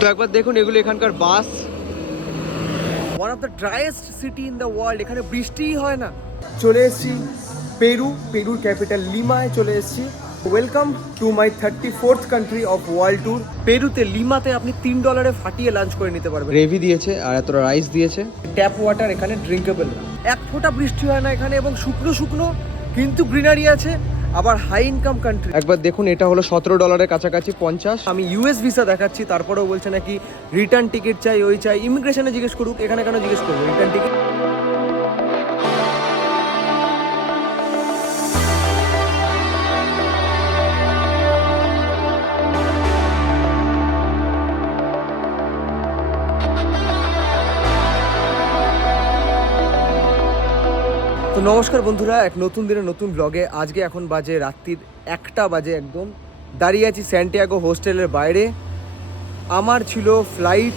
তো একবার দেখুন এগুলো এখানকার bus. One of the driest city in the world, এখানে বৃষ্টিই হয় না। চলে এসেছি পেরুর ক্যাপিটাল লিমায় চলে এসেছি। Welcome to my 34th country of world tour. পেরুতে লিমাতে আপনি $3 ফাটিয়ে লাঞ্চ করে নিতে পারবেন। গ্রেভি দিয়েছে আর এতটা রাইস দিয়েছে। ট্যাপ ওয়াটার এখানে ড্রিঙ্কেবল না, এক ফোঁটা বৃষ্টি হয় না এখানে, এবং শুকনো শুকনো কিন্তু গ্রিনারি আছে। আবার হাই ইনকাম কান্ট্রি। একবার দেখুন, এটা হলো $17 কাছাকাছি 50। আমি ইউএস ভিসা দেখাচ্ছি, তারপরেও বলছে নাকি রিটার্ন টিকিট চাই, ওই চাই। ইমিগ্রেশনে জিজ্ঞেস করুক, এখানে কেন জিজ্ঞেস করবো রিটার্ন টিকিট? তো নমস্কার বন্ধুরা, এক নতুন দিনে নতুন ব্লগে। আজকে এখন বাজে রাত্রির 1টা বাজে একদম। দাঁড়িয়ে আছি স্যান্টিয়াগো হোস্টেলের বাইরে। আমার ছিল ফ্লাইট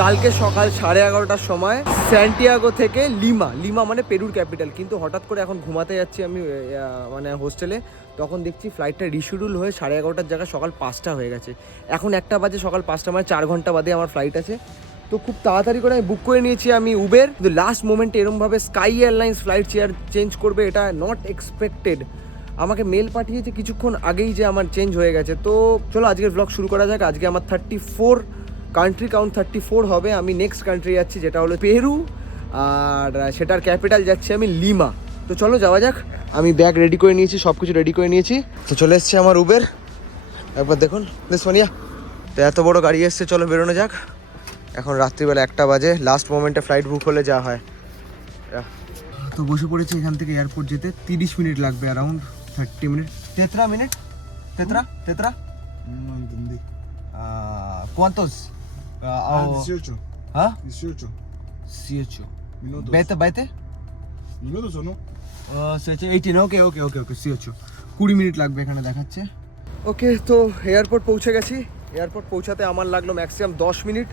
কালকে সকাল 11:30টার সময় স্যান্টিয়াগো থেকে লিমা মানে পেরুর ক্যাপিটাল। কিন্তু হঠাৎ করে এখন ঘুমাতে যাচ্ছি আমি মানে হোস্টেলে, তখন দেখছি ফ্লাইটটা রিশিডিউল হয়ে 11:30টার জায়গায় সকাল 5টা হয়ে গেছে। এখন 1টা বাজে, সকাল 5টা মানে 4 ঘন্টা বাদে আমার ফ্লাইট আছে। তো খুব তাড়াতাড়ি করে আমি বুক করে নিয়েছি আমি উবের। কিন্তু লাস্ট মোমেন্টে এরমভাবে স্কাই এয়ারলাইন্স ফ্লাইট চেঞ্জ করবে, এটা নট এক্সপেক্টেড। আমাকে মেল পাঠিয়েছে কিছুক্ষণ আগেই যে আমার চেঞ্জ হয়ে গেছে। তো চলো আজকের ব্লগ শুরু করা যাক। আজকে আমার 34 কান্ট্রি কাউন্ট 34 হবে। আমি নেক্সট কান্ট্রি যাচ্ছি, যেটা হলো পেরু, আর সেটার ক্যাপিটাল যাচ্ছি আমি লিমা। তো চলো যাওয়া যাক। আমি ব্যাগ রেডি করে নিয়েছি, সব কিছু রেডি করে নিয়েছি। তো চলে এসছে আমার উবের। একবার দেখুন সোনিয়া, তো এত বড় গাড়ি এসছে, চলো বেরোনো যাক। এখন রাত্রিবেলা 1টা বাজে, লাস্ট মোমেন্টে ফ্লাইট বুক হলে যা হয়। তো বসে পড়েছি, এখান থেকে এয়ারপোর্ট যেতে 30 মিনিট লাগবে, around 30 minute, 13 minute, 13. No entendí. ¿Cuántos? 18. ¿Ah? 18 18. minutos. ¿Vete? ¿Minutos o no? 18, ওকে 18. 20 মিনিট লাগবে এখানে দেখাচ্ছে। ওকে, তো এয়ারপোর্ট পৌঁছে গেছি। এয়ারপোর্ট পৌঁছাতে আমার লাগলো ম্যাক্সিমাম 10 মিনিট,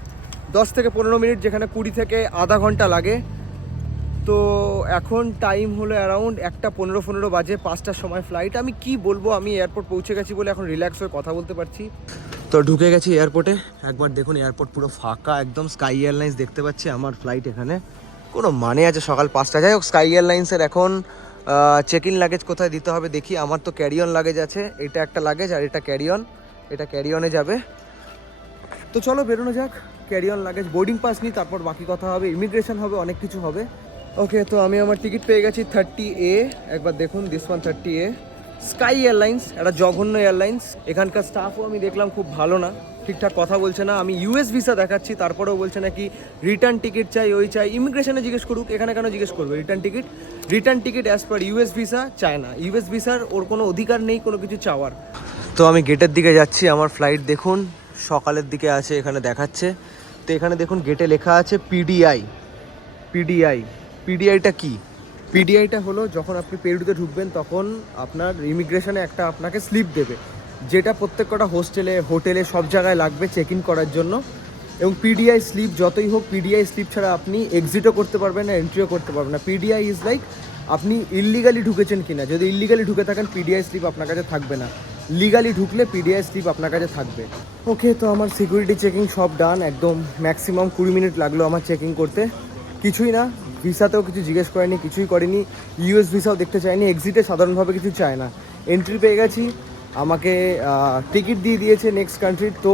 10 থেকে 15 মিনিট, যেখানে 20 থেকে আধা ঘন্টা লাগে। তো এখন টাইম হলো অ্যারাউন্ড 1টা 15 বাজে, 5টার সময় ফ্লাইট। আমি কি বলবো, আমি এয়ারপোর্ট পৌঁছে গেছি বলে এখন রিল্যাক্স হয়ে কথা বলতে পারছি। তো ঢুকে গেছি এয়ারপোর্টে। একবার দেখুন এয়ারপোর্ট পুরো ফাঁকা একদম। স্কাই এয়ারলাইন্স দেখতে পাচ্ছি, আমার ফ্লাইট এখানে। কোনো মানে আছে সকাল 5টা? যাই হোক, স্কাই এয়ারলাইন্সের এখন চেক ইন লাগেজ কোথায় দিতে হবে দেখি। আমার তো ক্যারি অন লাগেজ আছে, এটা একটা লাগেজ আর এটা ক্যারি অন, এটা ক্যারি অনে যাবে। তো চলো বেরোনো যাক। Carry on luggage, boarding pass নিই, তারপর বাকি কথা হবে, ইমিগ্রেশন হবে, অনেক কিছু হবে। ওকে, তো আমি আমার টিকিট পেয়ে গেছি 30A। একবার দেখুন, this one 30A। Sky airlines একটা জঘন্য এয়ারলাইন্স। এখানকার স্টাফও আমি দেখলাম খুব ভালো না, ঠিকঠাক কথা বলছে না। আমি ইউএস ভিসা দেখাচ্ছি, তারপরেও বলছে নাকি রিটার্ন টিকিট চাই, ওই চাই। ইমিগ্রেশনে জিজ্ঞেস করুক, এখানে কেন জিজ্ঞেস করবে return ticket as per US visa চায় না। ইউএস ভিসার ওর কোনো অধিকার নেই কোনো কিছু চাওয়ার। তো আমি গেটের দিকে যাচ্ছি। আমার ফ্লাইট দেখুন সকালের দিকে আছে, এখানে দেখাচ্ছে। তো এখানে দেখুন গেটে লেখা আছে পিডিআইটা কি? পিডিআইটা হলো যখন আপনি পেরুতে ঢুকবেন তখন আপনার ইমিগ্রেশনে একটা আপনাকে স্লিপ দেবে, যেটা প্রত্যেক কটা হোস্টেলে, হোটেলে, সব জায়গায় লাগবে চেক ইন করার জন্য। এবং পিডিআই স্লিপ যতই হোক, পিডিআই স্লিপ ছাড়া আপনি এক্সিটও করতে পারবেন না, এন্ট্রিও করতে পারবেন না। পিডিআই ইজ লাইক আপনি ইললিগালি ঢুকেছেন কিনা। যদি ইললিগালি ঢুকে থাকেন, পিডিআই স্লিপ আপনার কাছে থাকবে না। লিগালি ঢুকলে পিডিআই স্লিপ আপনার কাছে থাকবে। ওকে, তো আমার সিকিউরিটি চেকিং সব ডান একদম। ম্যাক্সিমাম 20 মিনিট লাগলো আমার চেকিং করতে, কিছুই না। ভিসাতেও কিছু জিজ্ঞেস করেনি, কিছুই করেনি। ইউএস ভিসাও দেখতে চায়নি। এক্সিটে সাধারণভাবে কিছু চায় না। এন্ট্রি পেয়ে গেছি, আমাকে টিকিট দিয়ে দিয়েছে নেক্সট কান্ট্রির। তো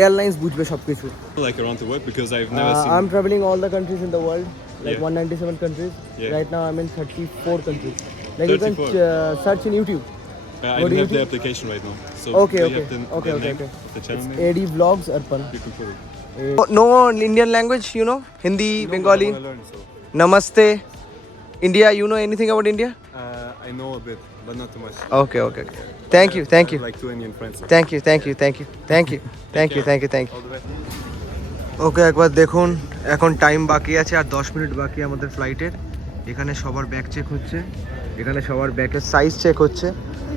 এয়ারলাইন্স বুঝবে সব কিছু। Like around the world because I've never seen. I'm traveling all the countries in the world, like Yeah. 197 countries. Yeah. Right now I'm in 34 countries. Like you can 34. search in YouTube. I What don't do you have the think? application right now. So Okay, do okay. you have the Okay, name, okay. the channel It's name? AD Vlogs Arpan. You can put it. No Indian language, you know? Hindi, No, but I Bengali, wanna learn, so. Namaste. India, you know anything about India? I know a bit, but not too much. Okay. Thank you. I have like 2 Indian friends. So. Thank you. All the best. ওকে, একবার দেখুন এখন time বাকি আছে আর 10 minute বাকি আমাদের ফ্লাইটের। এখানে সবার ব্যাগ চেক হচ্ছে, এখানে সবার ব্যাগের সাইজ চেক হচ্ছে।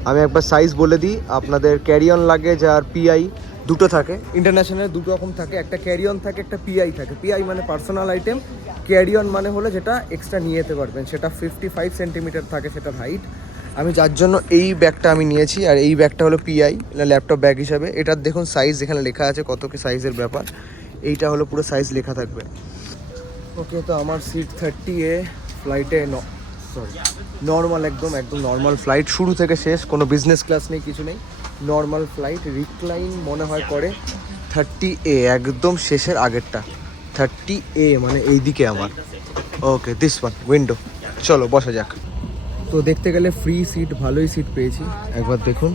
আমি একবার সাইজ বলে দিই, আপনাদের ক্যারি অন লাগেজ আর পিআই দুটো থাকে। ইন্টারন্যাশনাল দুটো রকম থাকে, একটা ক্যারি অন থাকে, একটা পিআই থাকে। পিআই মানে পার্সোনাল আইটেম, ক্যারি অন মানে হলো যেটা এক্সট্রা নিয়ে যেতে পারবেন। সেটা 55 সেন্টিমিটার থাকে সেটার হাইট। আমি যার জন্য এই ব্যাগটা আমি নিয়েছি, আর এই ব্যাগটা হলো পিআই, ল্যাপটপ ব্যাগ হিসাবে। এটার দেখুন সাইজ এখানে লেখা আছে, কত কি সাইজের ব্যাপার। এইটা হলো পুরো সাইজ লেখা থাকবে। ওকে, তো আমার সিট 30A, ফ্লাইটে নর্মাল, একদম নর্মাল ফ্লাইট, শুরু থেকে শেষ, কোনো বিজনেস ক্লাস নেই, কিছু নেই, নর্মাল ফ্লাইট। রিক্লাইন মনে হয় করে 30A, একদম শেষের আগেরটা 30A, মানে এই দিকে আমার। ওকে, দিস ওয়ান উইন্ডো। চলো বসা যাক। তো দেখতে গেলে ফ্রি সিট, ভালোই সিট পেয়েছি। একবার দেখুন,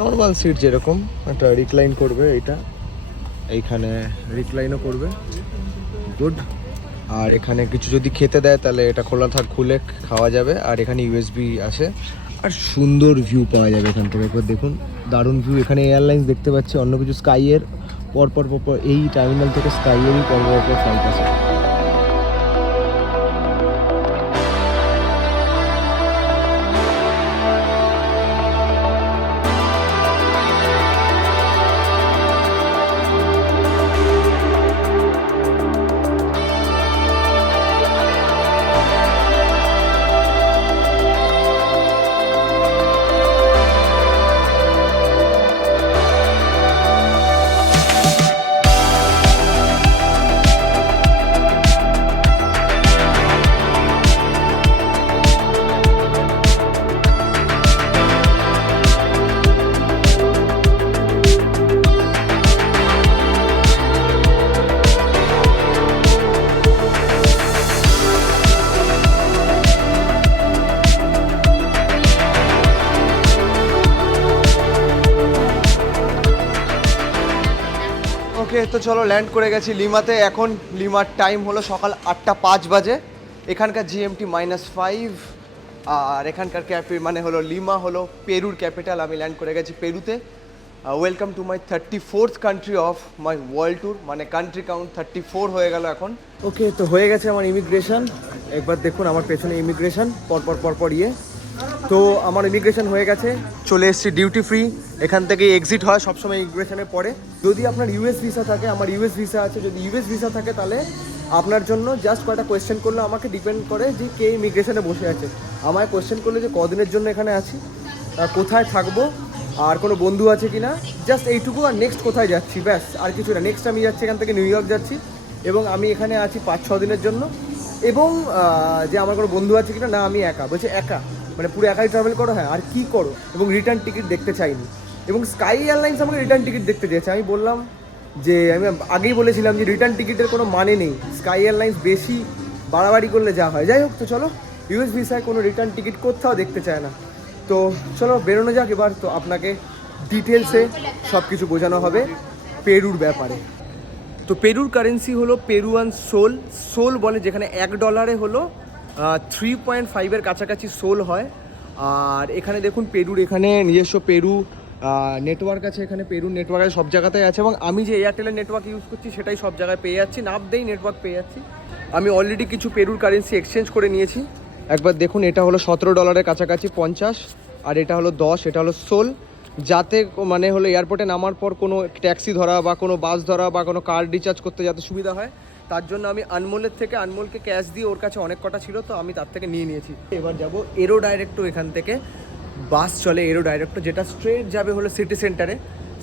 নর্মাল সিট যেরকম, একটা রিক্লাইন করবে, এটা এইখানে রিক্লাইনও করবে, গুড। আর এখানে কিছু যদি খেতে দেয় তাহলে এটা খুলে খাওয়া যাবে। আর এখানে ইউএসবি আছে, আর সুন্দর ভিউ পাওয়া যাবে এখান থেকে। একবার দেখুন, দারুণ ভিউ। এখানে এয়ারলাইন্স দেখতে পাচ্ছি, অন্য কিছু স্কাইয়ের পরপর এই টার্মিনাল থেকে স্কাইয়েরই পরপর ফ্লাইট আছে। ওকে, তো চলো ল্যান্ড করে গেছি লিমাতে। এখন লিমার টাইম হলো সকাল 8টা 5 বাজে। এখানকার GMT -5। আর এখানকার মানে হলো লিমা হলো পেরুর ক্যাপিটাল। আমি ল্যান্ড করে গেছি পেরুতে। Welcome to my 34th country of my world tour, মানে কান্ট্রি কাউন্ট 34 হয়ে গেল এখন। ওকে, তো হয়ে গেছে আমার ইমিগ্রেশন। একবার দেখুন আমার পেছনে ইমিগ্রেশন, পরপর ইয়ে। তো আমার ইমিগ্রেশন হয়ে গেছে, চলে এসেছি ডিউটি ফ্রি। এখান থেকে এক্সিট হয় সবসময় ইমিগ্রেশনের পরে। যদি আপনার ইউএস ভিসা থাকে, আমার ইউএস ভিসা আছে, যদি ইউএস ভিসা থাকে তাহলে আপনার জন্য জাস্ট কয়েকটা কোয়েশ্চেন করলে আমাকে ডিপেন্ড করে যে কে ইমিগ্রেশনে বসে আছে। আমায় কোয়েশ্চেন করলে যে কদিনের জন্য এখানে আছি, কোথায় থাকবো, আর কোনো বন্ধু আছে কি না, জাস্ট এইটুকু। আর নেক্সট কোথায় যাচ্ছি, ব্যাস, আর কিছু না। নেক্সট আমি যাচ্ছি এখান থেকে নিউ ইয়র্ক যাচ্ছি, এবং আমি এখানে আছি 5-6 দিনের জন্য। এবং যে আমার কোনো বন্ধু আছে কিনা, না আমি একা। বলছে একা মানে পুরো একাই ট্রাভেল করো? হ্যাঁ। আর কি করো? এবং রিটার্ন টিকিট দেখতে চাইনি। এবং স্কাই এয়ারলাইন্স আমাকে রিটার্ন টিকিট দেখতে চেয়েছে। আমি বললাম যে, আমি আগেই বলেছিলাম যে রিটার্ন টিকিটের কোনো মানে নেই, স্কাই এয়ারলাইন্স বেশি বাড়াবাড়ি করলে যা হয়। যাই হোক, তো চলো, ইউএস ভিসায় কোনো রিটার্ন টিকিট কোথাও দেখতে চায় না। তো চলো বেরোনো যাক এবার। তো আপনাকে ডিটেলসে সব কিছু বোঝানো হবে পেরুর ব্যাপারে। তো পেরুর কারেন্সি হলো পেরুয়ান সোল বলে, যেখানে $1 হলো 3.5-এর কাছাকাছি সোল হয়। আর এখানে দেখুন পেরুর এখানে নিজস্ব পেরু নেটওয়ার্ক আছে। এখানে পেরুর নেটওয়ার্ক আছে, সব জায়গাতেই আছে। এবং আমি যে এয়ারটেলের নেটওয়ার্ক ইউজ করছি সেটাই সব জায়গায় পেয়ে যাচ্ছি, নাপদেই নেটওয়ার্ক পেয়ে যাচ্ছি। আমি অলরেডি কিছু পেরুর কারেন্সি এক্সচেঞ্জ করে নিয়েছি। একবার দেখুন, এটা হলো $17 কাছাকাছি 50, আর এটা হলো 10। এটা হলো সোল। যাতে মানে হলো এয়ারপোর্টে নামার পর কোনো ট্যাক্সি ধরা বা কোনো বাস ধরা বা কোনো কার্ড রিচার্জ করতে যাতে সুবিধা হয়, তার জন্য আমি আনমোলকে ক্যাশ দিয়ে, ওর কাছে অনেক কটা ছিল তো আমি তার থেকে নিয়ে নিয়েছি। এবার যাব এরো ডাইরেক্টো। এখান থেকে বাস চলে এরো ডাইরেক্টো, যেটা স্ট্রেট যাবে হলো সিটি সেন্টারে,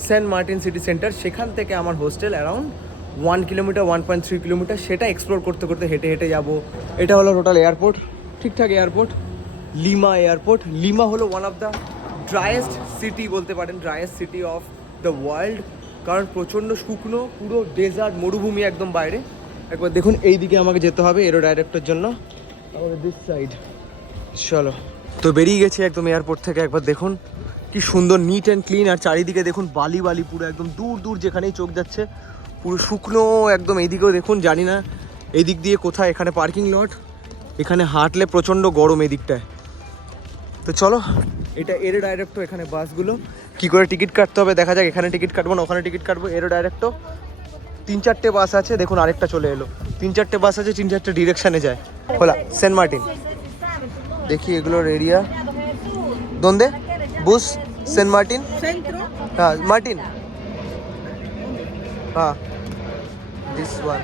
সেন্ট মার্টিন সিটি সেন্টার। সেখান থেকে আমার হোস্টেল অ্যারাউন্ড 1 কিলোমিটার 1.3 কিলোমিটার। সেটা এক্সপ্লোর করতে করতে হেঁটে হেঁটে যাব। এটা হলো টোটাল এয়ারপোর্ট, ঠিকঠাক এয়ারপোর্ট, লিমা এয়ারপোর্ট। লিমা হলো ওয়ান অফ দ্য ড্রায়েস্ট সিটি বলতে পারেন, ড্রায়েস্ট সিটি অফ দ্য ওয়ার্ল্ড। কারণ প্রচণ্ড শুকনো, পুরো ডেজার্ট, মরুভূমি একদম বাইরে। একবার দেখুন, এই দিকে আমাকে যেতে হবে এরো ডাইরেক্টর জন্য, আমাদের দিস সাইড। চলো, তো বেরিয়ে গেছি একদম এয়ারপোর্ট থেকে। একবার দেখুন কি সুন্দর, নিট অ্যান্ড ক্লিন। আর চারিদিকে দেখুন বালি পুরো একদম দূর যেখানেই চোখ যাচ্ছে পুরো শুকনো একদম। এইদিকেও দেখুন, জানি না এই দিক দিয়ে কোথায়, এখানে পার্কিং লট। এখানে হাঁটলে প্রচণ্ড গরম এই দিকটায়। তো চলো, এটা এরো ডাইরেক্টো। এখানে বাসগুলো কী করে টিকিট কাটতে হবে দেখা যাক। এখানে টিকিট কাটবো না, ওখানে টিকিট কাটবো। এরো ডাইরেক্টো 3-4টে বাস আছে। দেখুন আরেকটা চলে এলো। 3-4টে বাস আছে, 3-4টে ডিরেকশানে যায়। হোলা সেন্ট মার্টিন, দেখি এগুলোর এরিয়া। দোন্দে বুস সেন্ট মার্টিন, হ্যাঁ মার্টিন, হ্যাঁ দিস ওয়ান।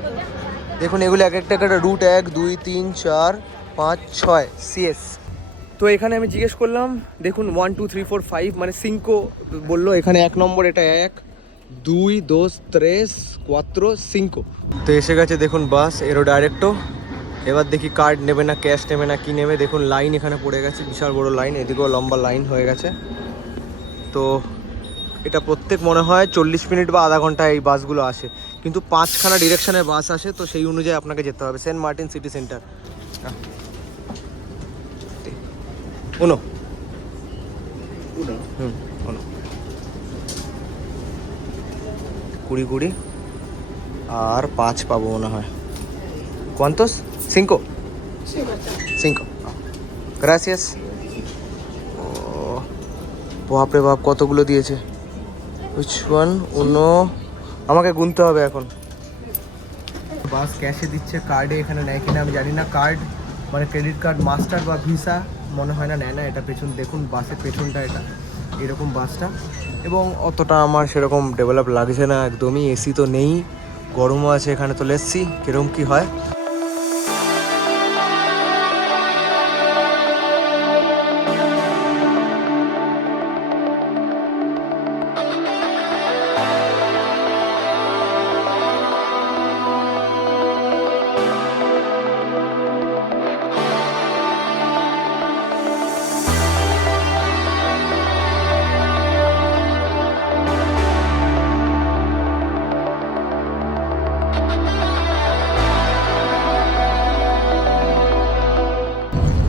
দেখুন এগুলো এক একটা রুট, 1, 2, 3, 4, 5, 6 CS। তো এখানে আমি জিজ্ঞেস করলাম, দেখুন 1 2 3 4 5 মানে 5 বললো এখানে। 1 নম্বর এটা 1 2 2 3 4 5। তো এসে গেছে দেখুন বাস এরো ডাইরেক্টো। এবার দেখি কার্ড নেবে না ক্যাশ নেবে না কি নেবে। দেখুন লাইন এখানে পড়ে গেছে, বিশাল বড় লাইন, এদিকেও লম্বা লাইন হয়ে গেছে। তো এটা প্রত্যেক মনে হয় 40 মিনিট বা আধা ঘন্টা এই বাসগুলো আসে, কিন্তু 5খানা ডিরেকশনের বাস আসে, তো সেই অনুযায়ী আপনাকে যেতে হবে। সেন্ট মার্টিন সিটি সেন্টার উনো উনো 20 আর 5 পাবো মনে হয়। ¿Cuántos? 5. 5. Gracias. ও বাপরে বাপ, কতগুলো দিয়েছে। Which one? উনো আমাকে গুনতে হবে এখন। বাস ক্যাশে দিচ্ছে, কার্ডে এখানে নেয় কিনা আমি জানি না। কার্ড মানে ক্রেডিট কার্ড, মাস্টার বা ভিসা মনে হয় না নেয় না। এটা পেছন দেখুন, বাসের পেছনটা এটা এরকম বাসটা। এবং অতটা আমার সেরকম ডেভেলপ লাগছে না একদমই। এসি তো নেই, গরমও আছে। এখানে তো এসছি, কীরকম কী হয়।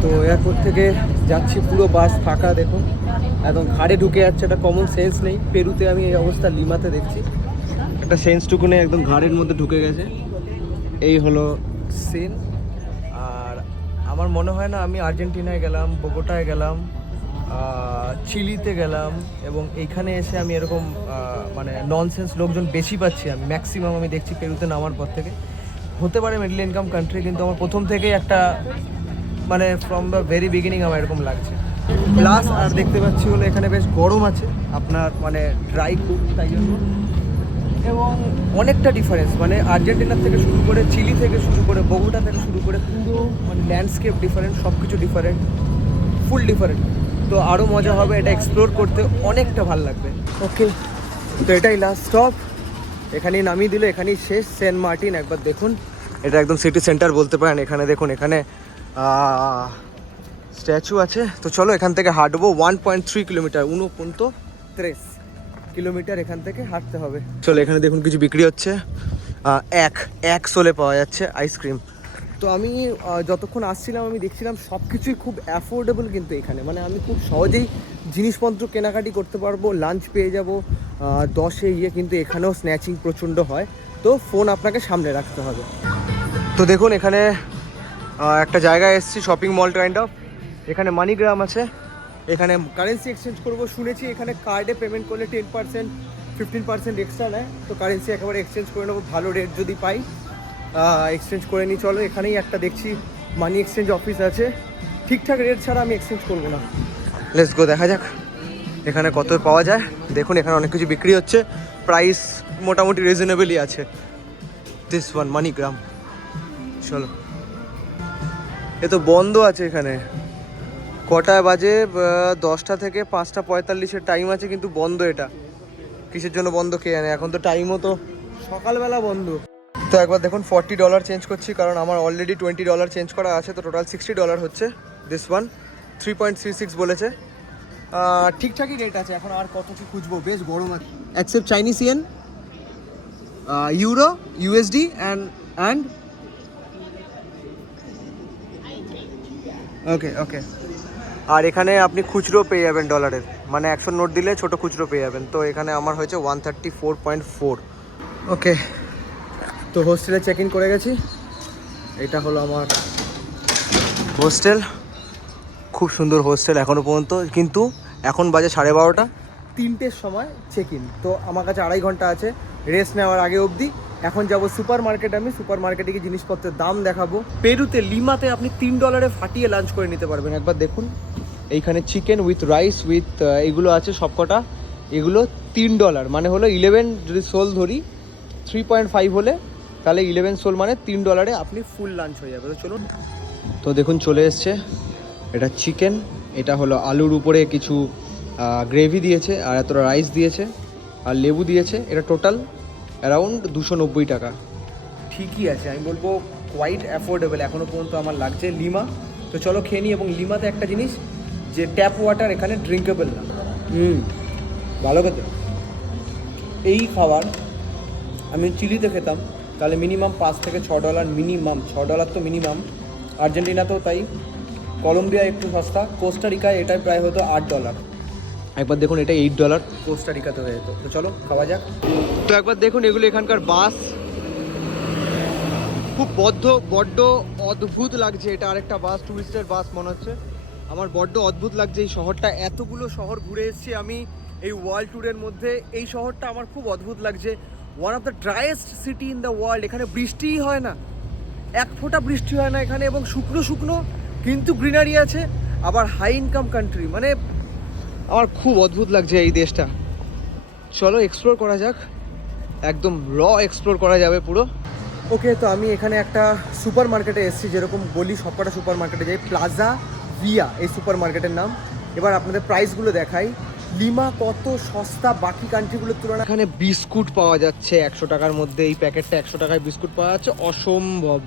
তো এয়ারপোর্ট থেকে যাচ্ছি, পুরো বাস ফাঁকা দেখুন, একদম ঘাড়ে ঢুকে যাচ্ছে। একটা কমন সেন্স নেই। পেরুতে আমি এই অবস্থা, লিমাতে দেখছি একটা সেন্সটুকু নেই, একদম ঘাড়ের মধ্যে ঢুকে গেছে। এই হলো সিন। আর আমার মনে হয় না আমি আর্জেন্টিনায় গেলাম, বোগোটায় গেলাম, চিলিতে গেলাম, এবং এইখানে এসে আমি এরকম মানে ননসেন্স লোকজন বেশি পাচ্ছি আমি ম্যাক্সিমাম। আমি দেখছি পেরুতে নামার পর থেকে। হতে পারে মিডল ইনকাম কান্ট্রি, কিন্তু আমার প্রথম থেকেই একটা মানে ফ্রম দ্য ভেরি বিগিনিং আমার এরকম লাগছে। প্লাস আর দেখতে পাচ্ছি হলো এখানে বেশ গরম আছে আপনার, মানে ড্রাই খুব, তাই জন্য। এবং অনেকটা ডিফারেন্স, মানে আর্জেন্টিনার থেকে শুরু করে, চিলি থেকে শুরু করে, বগুটা থেকে শুরু করে, পুরো মানে ল্যান্ডস্কেপ ডিফারেন্ট, সব কিছু ডিফারেন্ট, ফুল ডিফারেন্ট। তো আরও মজা হবে এটা এক্সপ্লোর করতে, অনেকটা ভালো লাগবে। ওকে, তো এটাই লাস্ট স্টপ। এখানেই নামিয়ে দিল, এখানেই শেষ। সেন্ট মার্টিন একবার দেখুন, এটা একদম সিটি সেন্টার বলতে পারেন। এখানে দেখুন, এখানে স্ট্যাচু আছে। তো চলো এখান থেকে হাঁটবো 1.3 কিলোমিটার, 1.3 কিলোমিটার এখান থেকে হাঁটতে হবে। চলো এখানে দেখুন কিছু বিক্রি হচ্ছে। এক সোলে পাওয়া যাচ্ছে আইসক্রিম। তো আমি যতক্ষণ আসছিলাম আমি দেখছিলাম সব কিছুই খুব অ্যাফোর্ডেবল, কিন্তু এখানে মানে আমি খুব সহজেই জিনিসপত্র কেনাকাটি করতে পারবো, লাঞ্চ পেয়ে যাব 10-এ কিন্তু এখানেও স্ন্যাচিং প্রচণ্ড হয়। তো ফোন আপনাকে সামনে রাখতে হবে। তো দেখুন এখানে একটা জায়গায় এসেছি, শপিং মল কাইন্ড অফ। এখানে মানিগ্রাম আছে, এখানে কারেন্সি এক্সচেঞ্জ করব শুনেছি। এখানে কার্ডে পেমেন্ট করলে 10% 15% এক্সট্রা নেয়। তো কারেন্সি একেবারে এক্সচেঞ্জ করে নেবো, ভালো রেট যদি পাই এক্সচেঞ্জ করে নিই। চলো এখানেই একটা দেখছি মানি এক্সচেঞ্জ অফিস আছে, ঠিকঠাক রেট ছাড়া আমি এক্সচেঞ্জ করবো না। লেটস গো, দেখা যাক এখানে কত পাওয়া যায়। দেখুন এখানে অনেক কিছু বিক্রি হচ্ছে, প্রাইস মোটামুটি রিজনেবলই আছে। This one MoneyGram. চলো, এ তো বন্ধ আছে এখানে। কটায় বাজে? 10টা থেকে 5:45-এর টাইম আছে, কিন্তু বন্ধ। এটা কিসের জন্য বন্ধ কে জানে। এখন তো টাইমও তো সকালবেলা বন্ধ। তো একবার দেখুন $40 চেঞ্জ করছি, কারণ আমার অলরেডি $20 চেঞ্জ করা আছে। তো টোটাল $60 হচ্ছে। দিস ওয়ান 3.36 বলেছে। ঠিকঠাকই রেট আছে। এখন আর কত কি খুঁজবো, বেশ গরম আছে। Accept Chinese yen, euro, USD and okay okay. আর এখানে আপনি খুচরো পেয়ে যাবেন ডলারের, মানে 100 নোট দিলে ছোট খুচরো পেয়ে যাবেন। তো এখানে আমার হয়েছে 134.4। ওকে, তো হোস্টেলে চেক ইন করে গেছি। এটা হলো আমার হোস্টেল, খুব সুন্দর হোস্টেল এখনও পর্যন্ত। কিন্তু এখন বাজে 12:30, 3টের সময় চেক ইন। তো আমার কাছে 2.5 ঘন্টা আছে রেস্ট নেওয়ার আগে অবধি। এখন যাব সুপার মার্কেট। আমি সুপার মার্কেটে গিয়ে জিনিসপত্রের দাম দেখাবো। পেরুতে লিমাতে আপনি $3 ফাটিয়ে লাঞ্চ করে নিতে পারবেন। একবার দেখুন এইখানে চিকেন উইথ রাইস উইথ এগুলো আছে সবকটা। এগুলো $3, মানে হলো 11 যদি সোল ধরি, 3.5 হলে তাহলে 11 সোল, মানে $3 আপনি ফুল লাঞ্চ হয়ে যাবে। তো চলুন, তো দেখুন চলে এসছে এটা চিকেন। এটা হলো আলুর উপরে কিছু গ্রেভি দিয়েছে আর এতটা রাইস দিয়েছে আর লেবু দিয়েছে। এটা টোটাল অ্যারাউন্ড 290 টাকা। ঠিকই আছে, আমি বলবো কোয়াইট অ্যাফোর্ডেবল এখনও পর্যন্ত আমার লাগছে লিমা। তো চলো খেয়ে নিই। এবং লিমাতে একটা জিনিস যে ট্যাপ ওয়াটার এখানে ড্রিঙ্কেবল না। ভালো খেতে। এই খাবার আমি চিলিতে খেতাম তাহলে মিনিমাম $5 থেকে $6, মিনিমাম $6 তো মিনিমাম। আর্জেন্টিনাতেও তাই, কলম্বিয়া একটু সস্তা, কোস্টারিকায় এটাই প্রায় হতো $8। একবার দেখুন এটা $8 কোস্টারিকাতে হয়ে যেত। তো চলো খাওয়া যাক। তো একবার দেখুন এগুলো এখানকার বাস, খুব বড্ড অদ্ভুত লাগছে। এটা আরেকটা বাস, টুরিস্টের বাস মনে হচ্ছে। আমার বড্ড অদ্ভুত লাগছে এই শহরটা। এতগুলো শহর ঘুরে এসেছি আমি এই ওয়ার্ল্ড ট্যুরের মধ্যে, এই শহরটা আমার খুব অদ্ভুত লাগছে। One of the driest city in the world. এখানে বৃষ্টিই হয় না, এক ফোঁটা বৃষ্টি হয় না এখানে, এবং শুকনো শুকনো কিন্তু গ্রিনারি আছে। আবার হাই ইনকাম কান্ট্রি, মানে আমার খুব অদ্ভুত লাগছে এই দেশটা। চলো এক্সপ্লোর করা যাক, একদম এক্সপ্লোর করা যাবে পুরো। ওকে, তো আমি এখানে একটা সুপার মার্কেটে এসেছি, যেরকম বলি সবকটা সুপার মার্কেটে যাই। প্লাজা ভিয়া এই সুপার মার্কেটের নাম। এবার আপনাদের প্রাইসগুলো দেখাই। লিমা কত সস্তা বাকি কান্ট্রিগুলোর তুলনায়। এখানে বিস্কুট পাওয়া যাচ্ছে 100 টাকার মধ্যে। এই প্যাকেটটা 100 টাকায় বিস্কুট পাওয়া যাচ্ছে, অসম্ভব।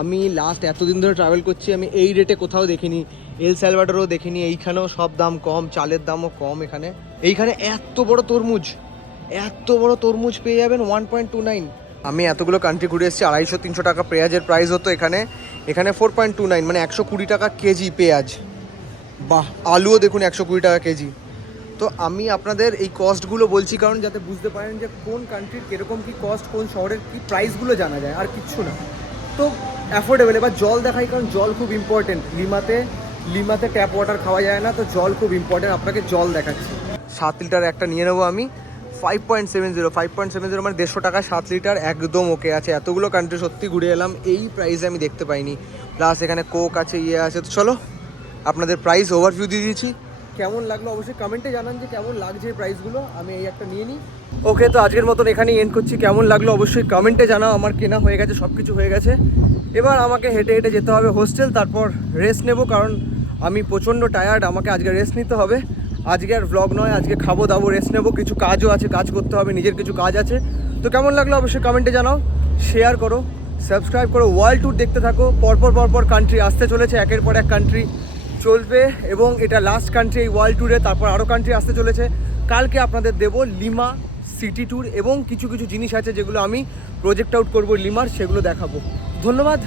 আমি লাস্ট এতদিন ধরে ট্রাভেল করছি, আমি এই রেটে কোথাও দেখিনি। এল সালভাডোরও দেখিনি। এইখানেও সব দাম কম, চালের দামও কম। এইখানে এত বড় তরমুজ পেয়ে যাবেন 1.29। আমি এতগুলো কান্ট্রি ঘুরে এসেছি, 250-300 টাকা পেঁয়াজের প্রাইস হতো। এখানে 4.29, মানে 120 টাকা কেজি পেঁয়াজ। বাহ, আলুও দেখুন 120 টাকা কেজি। তো আমি আপনাদের এই কস্টগুলো বলছি কারণ যাতে বুঝতে পারেন যে কোন কান্ট্রির কীরকম কী কস্ট, কোন শহরের কী প্রাইসগুলো জানা যায়, আর কিচ্ছু না। তো অ্যাফোর্ডেবল। এবার জল দেখাই, কারণ জল খুব ইম্পর্টেন্ট। লিমাতে ট্যাপ ওয়াটার খাওয়া যায় না, তো জল খুব ইম্পর্টেন্ট। আপনাকে জল দেখাচ্ছি। 7 লিটার একটা নিয়ে নেবো আমি। 5.70 মানে 150 টাকা 7 লিটার, একদম ওকে আছে। এতগুলো কান্ট্রি সত্যি ঘুরে এলাম, এই প্রাইসে আমি দেখতে পাইনি। প্লাস এখানে কোক আছে, আছে। তো চলো আপনাদের প্রাইস ওভারভিউ দিয়ে দিয়েছি। কেমন লাগলো অবশ্যই কমেন্টে জানান যে কেমন লাগছে এই প্রাইসগুলো। আমি এই একটা নিয়ে নিই। ওকে, তো আজকের মতন এখানেই এন্ড করছি। কেমন লাগলো অবশ্যই কমেন্টে জানাও। আমার কেনা হয়ে গেছে, সব কিছু হয়ে গেছে। এবার আমাকে হেঁটে হেঁটে যেতে হবে হোস্টেল, তারপর রেস্ট নেব, কারণ আমি প্রচণ্ড টায়ার্ড। আমাকে আজকে রেস্ট নিতে হবে। আজকে আর ভ্লগ নয়, আজকে খাবো দাবো, রেস্ট নেবো। কিছু কাজও আছে, কাজ করতে হবে, নিজের কিছু কাজ আছে। তো কেমন লাগলো অবশ্যই কমেন্টে জানাও, শেয়ার করো, সাবস্ক্রাইব করো। ওয়ার্ল্ড ট্যুর দেখতে থাকো। পরপর কান্ট্রি আসতে চলেছে, একের পর এক কান্ট্রি চলবে, এবং এটা লাস্ট কান্ট্রি এই ওয়ার্ল্ড ট্যুরে। তারপর আরও কান্ট্রি আসতে চলেছে। কালকে আপনাদের দেবো লিমা সিটি ট্যুর, এবং কিছু জিনিস আছে যেগুলো আমি প্রজেক্ট আউট করবো লিমার, সেগুলো দেখাবো। ধন্যবাদ,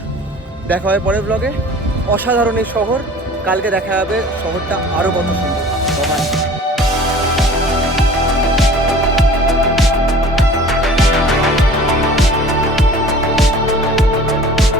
দেখা হয় পরের ব্লগে। অসাধারণ এই শহর, কালকে দেখা যাবে শহরটা আরও কত সুন্দর। বাই।